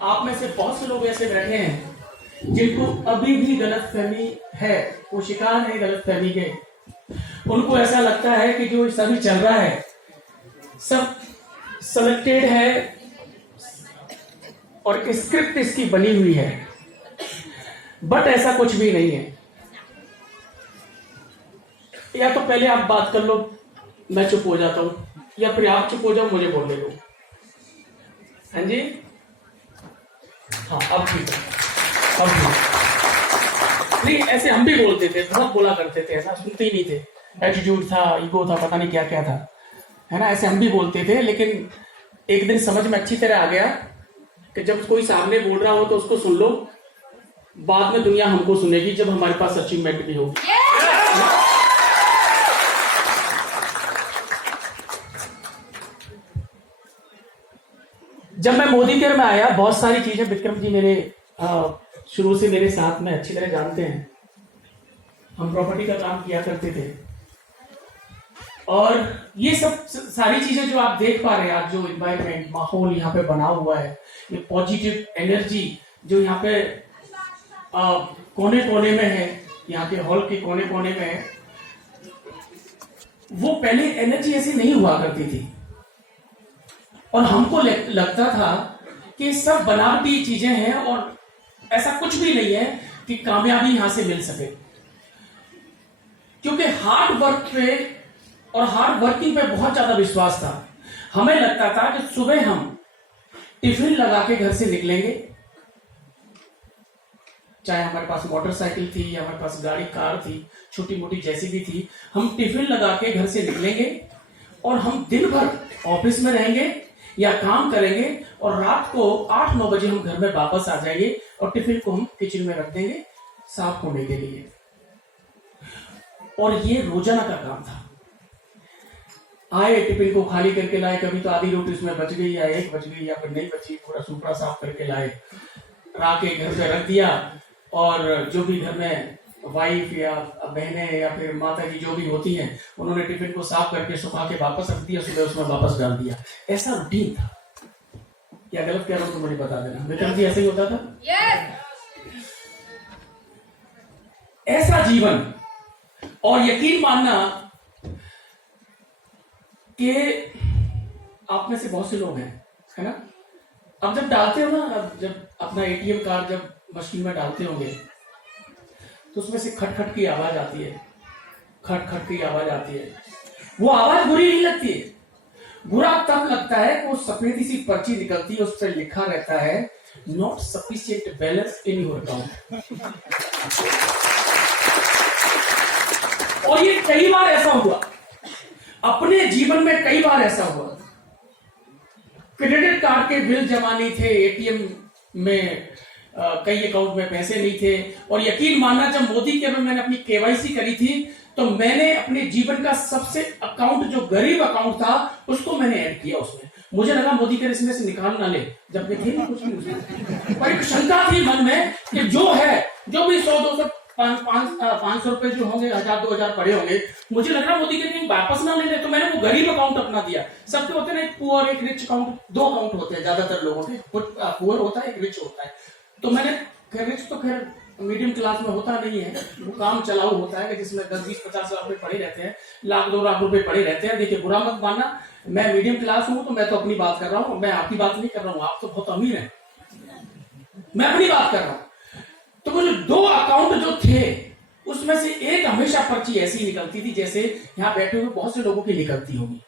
आप में से बहुत से लोग ऐसे बैठे हैं जिनको अभी भी गलतफहमी है, वो शिकार है गलतफहमी के। उनको ऐसा लगता है कि जो सभी चल रहा है सब सेलेक्टेड है और स्क्रिप्ट इसकी बनी हुई है, बट ऐसा कुछ भी नहीं है। या तो पहले आप बात कर लो, मैं चुप हो जाता हूं, या फिर आप चुप हो जाओ, मुझे बोलने दो। हाँ जी, हाँ अब ठीक है, अब ठीक। नहीं, ऐसे हम भी बोलते थे, बहुत बोला करते थे, ऐसा सुनते ही नहीं थे। एटीट्यूड था, ईगो था, पता नहीं क्या क्या था, है ना। ऐसे हम भी बोलते थे, लेकिन एक दिन समझ में अच्छी तरह आ गया कि जब कोई सामने बोल रहा हो तो उसको सुन लो, बाद में दुनिया हमको सुनेगी जब हमारे पास अचीवमेंट भी होगी। जब मैं मोदी केयर में आया, बहुत सारी चीजें विक्रम जी मेरे शुरू से मेरे साथ में अच्छी तरह जानते हैं। हम प्रॉपर्टी का काम किया करते थे, और ये सब सारी चीजें जो आप देख पा रहे हैं, आज जो एनवायरमेंट माहौल यहाँ पे बना हुआ है, ये पॉजिटिव एनर्जी जो यहाँ पे कोने कोने में है, यहाँ के हॉल के कोने कोने में है, वो पहले एनर्जी ऐसी नहीं हुआ करती थी। और हमको लगता था कि सब बनावटी चीजें हैं और ऐसा कुछ भी नहीं है कि कामयाबी यहां से मिल सके, क्योंकि हार्ड वर्क पे और हार्ड वर्किंग पे बहुत ज्यादा विश्वास था। हमें लगता था कि सुबह हम टिफिन लगा के घर से निकलेंगे, चाहे हमारे पास मोटरसाइकिल थी या हमारे पास गाड़ी कार थी, छोटी मोटी जैसी भी थी, हम टिफिन लगा के घर से निकलेंगे और हम दिन भर ऑफिस में रहेंगे या काम करेंगे, और रात को 8-9 बजे हम घर में वापस आ जाएंगे और टिफिन को हम किचन में रख देंगे साफ होने के लिए। और ये रोजाना का काम था। आए, टिफिन को खाली करके लाए, कभी तो आधी रोटी उसमें बच गई या एक बच गई या फिर नहीं बची, पूरा सुपड़ा साफ करके लाए, राके घर पे रख दिया, और जो भी घर में वाइफ या बहनें या फिर माता जी जो भी होती हैं, उन्होंने टिफिन को साफ करके सुखा के वापस रख दिया, सुबह उसमें वापस डाल दिया। ऐसा रूटीन था। क्या गलत कह रहा हूं तो मुझे बता देना। विक्रम जी ऐसे ही होता था। ऐसा जीवन, और यकीन मानना कि आप में से बहुत से लोग हैं, है ना, अब जब डालते हो ना, जब अपना एटीएम कार्ड जब मशीन में डालते होंगे तो उसमें से खटखट की आवाज आती है, खटखट की आवाज आती है। वो आवाज बुरी नहीं लगती है, बुरा तब लगता है कि वो सफेदी सी पर्ची निकलती है, उस पर लिखा रहता है not sufficient balance in your account. और ये कई बार ऐसा हुआ, अपने जीवन में कई बार ऐसा हुआ। क्रेडिट कार्ड के बिल जमा नहीं थे, एटीएम में कई अकाउंट में पैसे नहीं थे, और यकीन मानना जब मोदी के में मैंने अपनी केवाईसी करी थी तो मैंने अपने जीवन का सबसे अकाउंट जो गरीब अकाउंट था उसको मैंने ऐड किया उसमें। मुझे लगा मोदी के इसमें से निकाल ना ले, जब थे नहीं कुछ नहीं उसमें, पर एक शंका थी मन में कि जो है, जो भी 100-200 500 रुपए जो होंगे, 1000-2000 पड़े होंगे, मुझे लग रहा मोदी के कहीं वापस ना ले ले, तो मैंने वो गरीब अकाउंट अपना दिया। सबके होते हैं ना, एक पुअर एक रिच अकाउंट, 2 अकाउंट होते हैं ज्यादातर लोगों के, पुअर होता है, एक रिच होता है। तो मैंने, खैर रिच तो खैर मीडियम क्लास में होता नहीं है, वो काम चलाऊ होता है कि जिसमें 10-20-50 लाख रुपए पड़े रहते हैं, 1-2 लाख रुपए पड़े रहते हैं। देखिए बुरा मत मानना, मैं मीडियम क्लास हूं तो मैं तो अपनी बात कर रहा हूं, मैं आपकी बात नहीं कर रहा हूं, आप तो बहुत अमीर हैं, मैं अपनी बात कर रहा हूं। तो मुझे 2 अकाउंट जो थे उसमें से एक हमेशा पर्ची ऐसी निकलती थी जैसे यहां बैठे हुए बहुत से लोगों की निकलती होगी।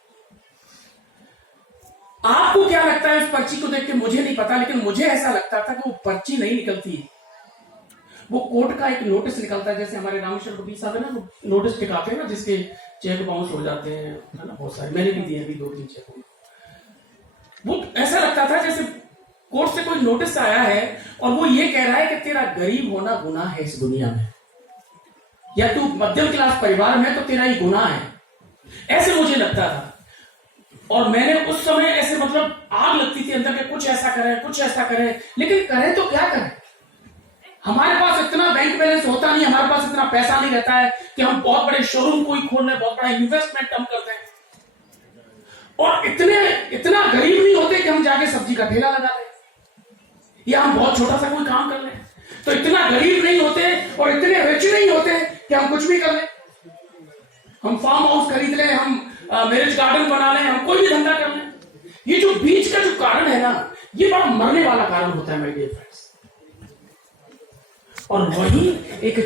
आपको क्या लगता है उस पर्ची को देख के मुझे नहीं पता, लेकिन मुझे ऐसा लगता था कि वो पर्ची नहीं निकलती, वो कोर्ट का एक नोटिस निकलता है। जैसे हमारे रामेश्वर कबीर साहब है ना, नोटिस टिकाते हैं ना, जिसके चेक बाउंस हो जाते हैं, है ना, बहुत सारे, मैंने भी दिए अभी 2-3 चेक। वो ऐसा लगता था जैसे कोर्ट से कोई नोटिस आया है और वो ये कह रहा है कि तेरा गरीब होना गुनाह है इस दुनिया में, या तू मध्यम क्लास परिवार में तो तेरा ही गुनाह है, ऐसे मुझे लगता था। और मैंने उस समय ऐसे मतलब आग लगती थी अंदर के, कुछ ऐसा करें कुछ ऐसा करें, लेकिन करें तो क्या करें। हमारे पास इतना बैंक बैलेंस होता नहीं, हमारे पास इतना पैसा नहीं रहता है कि हम बहुत बड़े शोरूम कोई खोल लें, बहुत बड़ा इन्वेस्टमेंट हम कर दें, और इतना गरीब नहीं होते कि हम जाके सब्जी का ठेला लगा दें या हम बहुत छोटा सा कोई काम कर लें। तो इतना गरीब नहीं होते और इतने रिच नहीं होते कि हम कुछ भी कर लें, हम फार्म हाउस खरीद लें, हम मैरिज गार्डन बना लें, हम कोई भी धंधा कर लें। ये जो बीच का जो कारण है ना, ये बड़ा मरने वाला कारण होता है माय डियर फ्रेंड्स। और वही एक